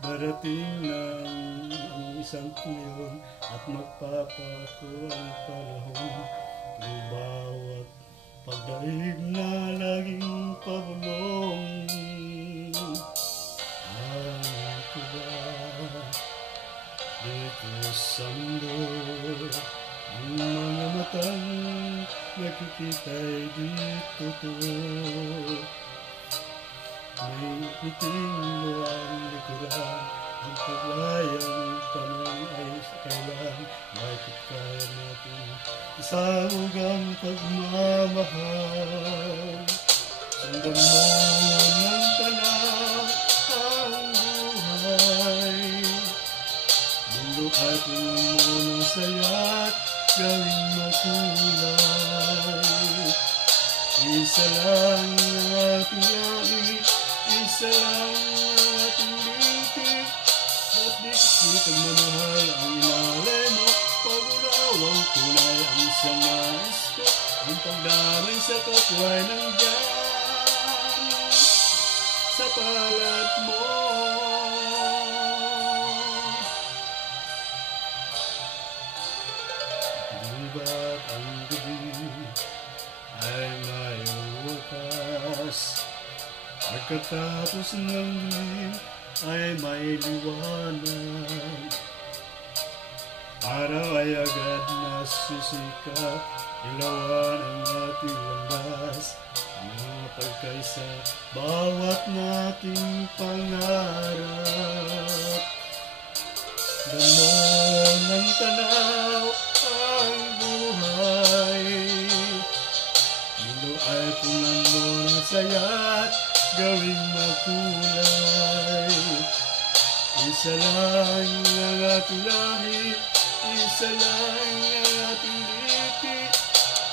Darating ng isang tiyon at magpapako ang panahon. Ang bawat pagdaig na laging pabulong. Ang tuwa dito sa mundo, ang mga matang nakikita'y di totoo. May iting mo ang likuran, ang paglayang tanong ay sa kailan. Bakit kaya natin isahog ang pagmamahal? Sundan mo ng tanaw ang buhay. Mundo ay puno ng saya't gawing makulay. Isa lang ang ating langit, isa lang ang ating litig. Ba't di pagmamahal ang inalay mo? Pag-unawang tunay ang siyang nais ko. Ang pagdamay sa kapwa'y nandyan sa palad mo. Di ba't ang gabi ay may wakas? Pagkatapos ng dilim ay may liwanag. Araw ay agad na susikat, ilawan ang ating landas. Mapagkaisa bawat nating pangarap. Damon ng tanaw ang buhay. Mundo ay punan mo ng saya't gawing makulay. Isa lang ang ating lahi, isa lang ang ating lipi.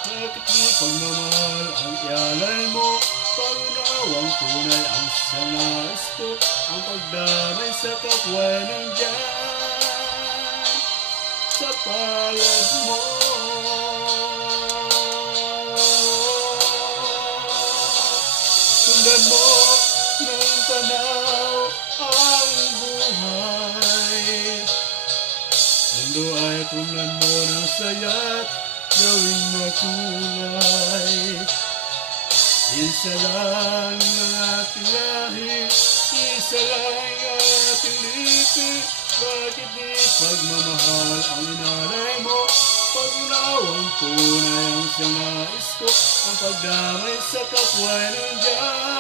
Bakit di pagmamahal ang ialay mo? Pag-unawang tunay ang siyang nais ko. Ang pagdamay sa kapwa'y nandyan sa palad mo. Sundan mo ng tanaw ang buhay. Mundo ay punan mo ng saya't gawing makulay. Isa lang ang ating lahi, isa lang ang ating lipi. Bakit di pagmamahal ang inalay mo? Pag-unawang tunay ang siyang nais ko. Ang pagdamay sa kapwa'y nandyan